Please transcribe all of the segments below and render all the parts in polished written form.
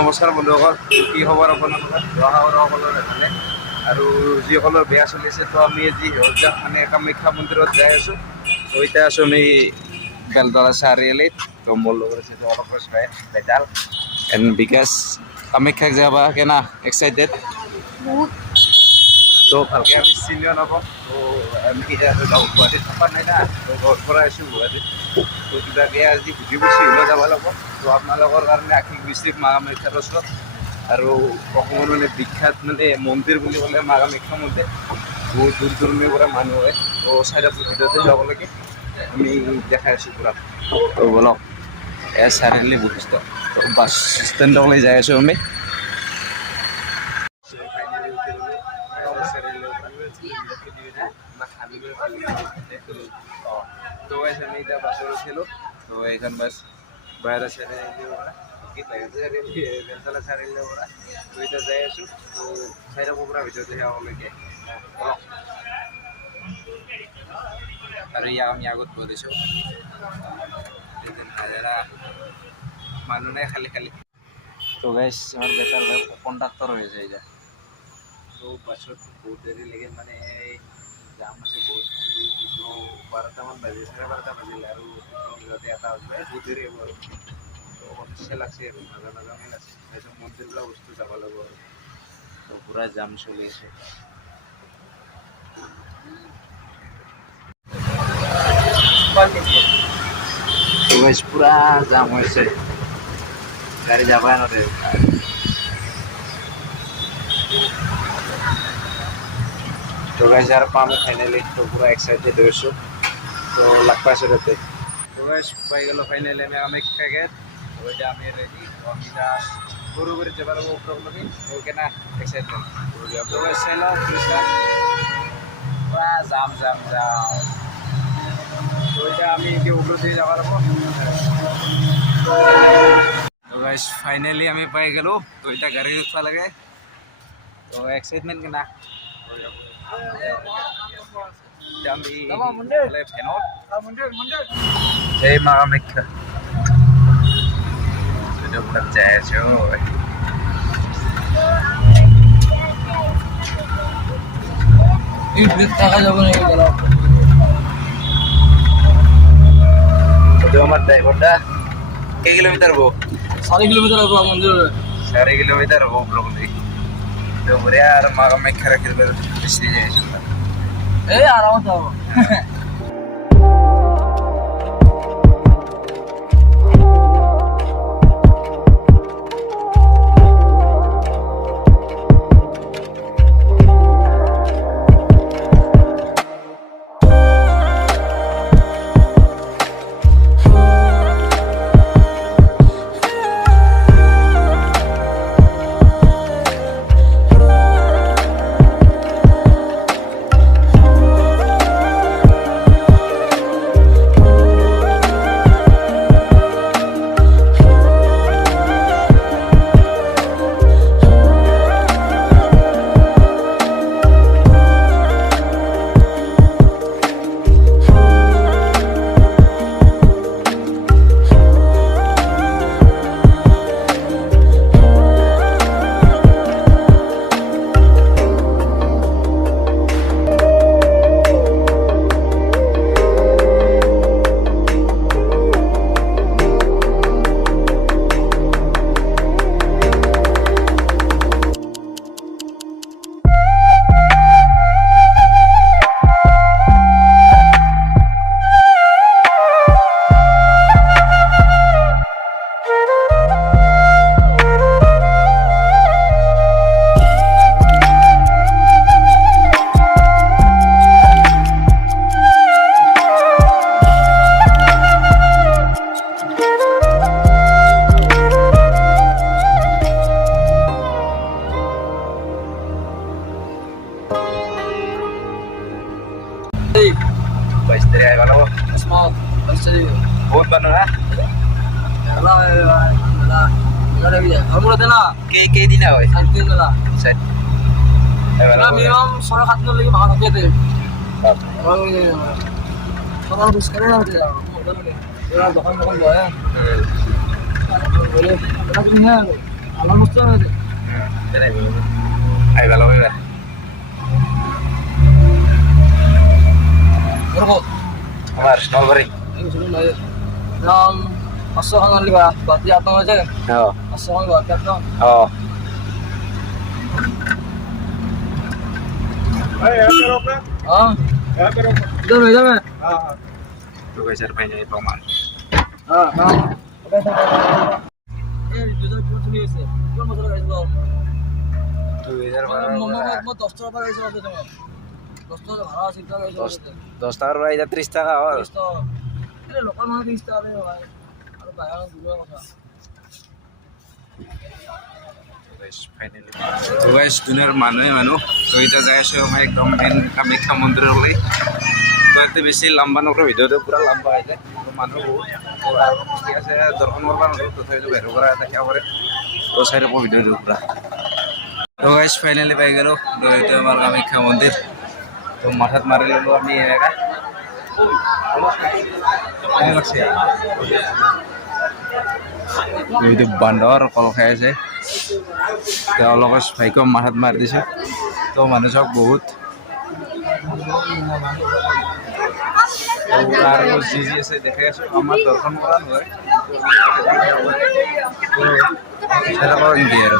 নমস্কাৰ বন্ধুসকল, কি খবৰ আপোনালোকৰ? আশা কৰোঁ সকলোৰে ভালে। আৰু যিসকলৰ বেয়া চলিছে, তো আমি আজি মানে কামাখ্যা মন্দিৰত যাই আছোঁ। তো এতিয়া আছোঁ আমি বেলতলা চাৰিআলিত। তো মোৰ লগত আছে অলপেশ ভাই, বেতাল এণ্ড বিকাশ। কামাখ্যাক যাবা কেনা এক্সাইটেড? তো ভালকৈ আমি চিনিও নাপাওঁ। তো আমি গুৱাহাটীত থকা নাই না, তো ঘৰৰ পৰা আহিছোঁ গুৱাহাটীত। তো কিবাকৈ আজি বুজি বুজি হ'লেও যাব লাগিব। তো আপোনালোকৰ কাৰণে আশীষ বিশ্বনাথ মা কামাখ্যাৰ ওচৰত আৰু অসমৰ মানে বিখ্যাত মানে মন্দিৰ বুলি ক'লে মা কামাখ্যা মন্দিৰ। বহুত দূৰ দূৰণিৰ পৰা মানুহ হয়। তো চাইডৰ ভিতৰতে যাব লাগে। আমি দেখাই আছোঁ পূৰা। তো বলক, এয়া চাৰিআলি বশিষ্ঠ বাছ ষ্টেণ্ডলৈ যাই আছোঁ আমি। তো আমি এতিয়া বাছত উঠিলোঁ। তো এইখন বাছ বাইৰা চাৰিআলিৰ পৰা বেলতলা চাৰিআলিৰ পৰা তো এতিয়া যাই আছোঁ। তো চাইডৰ পৰা ভিতৰতে সেৱালৈকে আৰু ইয়াক আমি আগত বহিছোঁ। মানুহ নাই, খালী খালী। তো গাইছ, আমাৰ বেটাৰ ভাই কণ্ডাক্টৰ হৈ আছে এতিয়া। তো বাছত বহুত দেৰি লাগে, মানে জাম আছে বহুত। তো 12টামান বাজি, 12:30 বাজিলে আৰু যাতে এটা বহুত দেৰি হ'ব আৰু। তো সমস্যা লাগছে আৰু নাজানে লাগছে। তাৰপিছত মন্দিৰবিলাক বস্তু যাব লাগিব আৰু। তো পূৰা জাম চলি আছে। তো গাইছ, পূৰা জাম হৈছে, গাড়ী যাবই নোৱাৰে। তো গাইছ, আৰু পাম ফাইনেলি। তো পূৰা এক্সাইটেড হৈ আছোঁ। তো লগ পাইছোঁ তাতে। তো গাইছ, পাই গ'লোঁ ফাইনেলি আমি কামাখ্যা গেট। তো এতিয়া আমি ৰেডি। তো আমি এতিয়া সৰু কৰি যাব লাগিব ওপৰলৈকে। তো কেনা এক্সাইটমেণ্ট। তো গাইছ, চাই লওঁ পূৰা জাম জাম জাম। তো এতিয়া আমি এতিয়া ওপৰত দিয়ে যাব লাগিব। তো গাইছ, ফাইনেলি আমি পাই গ'লোঁ। তো এতিয়া গাড়ী উঠিব লাগে। তো এক্সাইটমেণ্ট কেনা? জয় মা কামাখ্যা। যাই আছোঁ। আমার ড্রাইভারটা কে কিলোমিটার হবো? 4 কিলোমিটার হবো মন্দির। 4 কিলোমিটার হবো ব্লগলি। তো বড়িয়া আর মা কামাখ্যা রাখিল বেশি যাইছিল। এই আরামত যাবো। बहुत बनो ना के दिन হয় 7 দিন বেলা মিনিমাম 6-7 দিন লাগি মাথা থাকে সকাল বিস্কারে না হতে যাও দোকান বলে এটা কি না আলাম মুস্তাফা আছে আই ভালো হবে বরকত আমার নলবাড়ি এই শুনুন ভাই নাম অসহান আলী বা বাতি আপনার আছে হ্যাঁ অসহান বাতি আপনার হ্যাঁ हाँ इधर भेजा मैं तो कैसे रुपए नहीं प्रमाण हाँ हाँ ए দুজন কোন চলে গেছে কোন মজা গাইছ বাবা 2012 মম্মা মত 10 টাকা গাইছ আছে তোমার 10 টাকা ভাড়া আছে টাকা গাইছ 10 টাকার ভাই 30 টাকা আর তো এ লোকাল মানে 30 টাকা দেয় ভাই আর বাইরে দুটো কথা ফাইনালি তো গাইস দুনিয়ার মানুহ তো এটা যায় আছে আমার একদম মেন কামাখ্যা মন্দিরের ওলাই তো এতে বেশি লম্বা নকরে ভিডিওতে পুরা লম্বা হয়ে যায় তো মানুষ বহুত ঠিক আছে দর্শন করবার নয় তো তাই বের করা দেখা করে তো সাইডে ভিডিও দিও পুরা তো গাইস ফাইনালি পাই গেল তো এটা আমার কামাখ্যা মন্দির তো মাথাত মারি ললো আমি একা itu bandar kalau kayak saya kalau kas ভাইকে মাথাত মাৰি দিছে তো মানুহ সব বহুত আৰু যি আছে দেখে আছো আমাৰ দৰ্শন কৰা নহয় সেটা কৰেন দিয়ে আৰু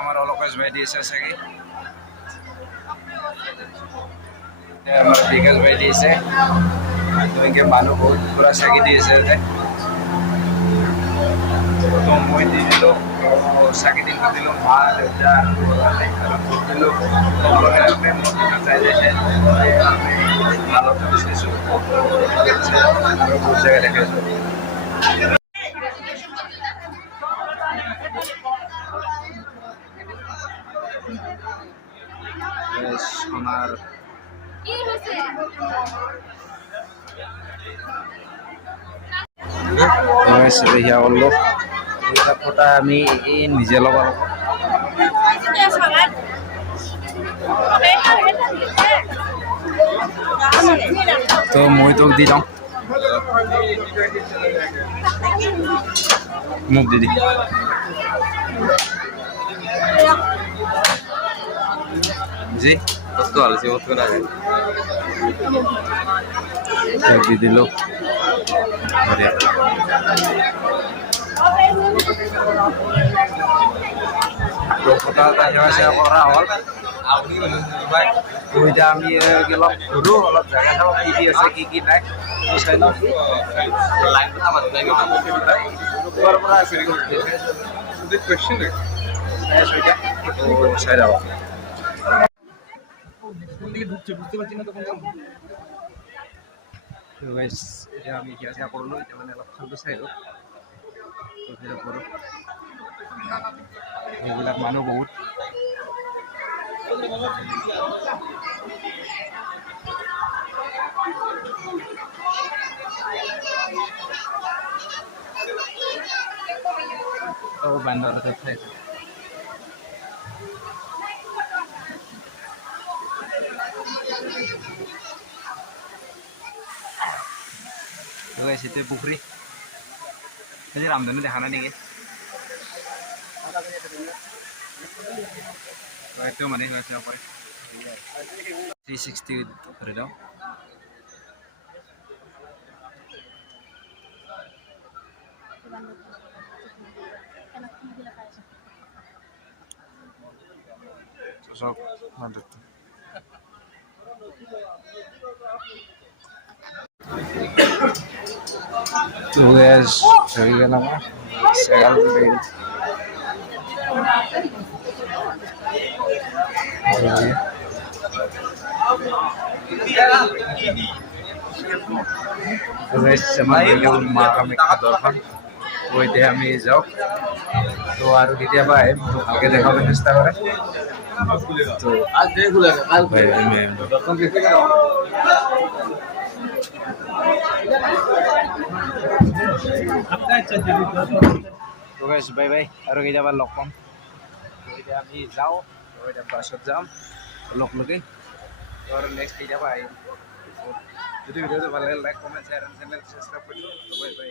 আমার অলকাশ ভাই দিয়েছে সাকি আমার বিকাশ ভাই দিয়েছে তোমাকে মানুষ বহুত পুরা সাকি দিয়েছে তো মই দি দিল সাকি দিন দিল মা দেউতা দিল চাইলে ভালো বিশেষ বহুত জায়গায় দেখেছো সোনার ইয়া করলো ফটা আমি নিজে লগাব তো মই তোক দি যাওঁ মোক দি জি কত আলছি কত না দি দিল করা হল ওইটা আমি গেলাম ঘুরো অলপ জায়গা চাব কি কি আছে কি কি নাই চাই লওঁ চাই যাব বুঝতে পারছি না তখন এটা আমি কি করলো এটা মানে অলপ শান্ত চাইলো এইবিলাক মানুহ বহুত বান্দৰ itu পুখুৰী আজি ৰামধনু দেখা নাই নেকি itu mana yang ngasih apa 360 ধরে দাও সব মানতে তো গাইস হয়ে গেলাম সকাল থেকে মা কামাখ্যা দৰ্শন তো এতিয়া আমি যাওক তো আৰু কেতিয়াবা আহিম তো ভালকে দেখাবলৈ চেষ্টা কৰে তো বাই বাই আৰু কেতিয়াবা লগ পাম তো এতিয়া আমি যাওঁ তো এতিয়া বাছত যাম লগলগে তো আৰু নেক্সট কেতিয়াবা আহিম যদি ভিডিঅ'টো ভাল লাগে like comment share and channel subscribe কৰি দিওঁ বাই বাই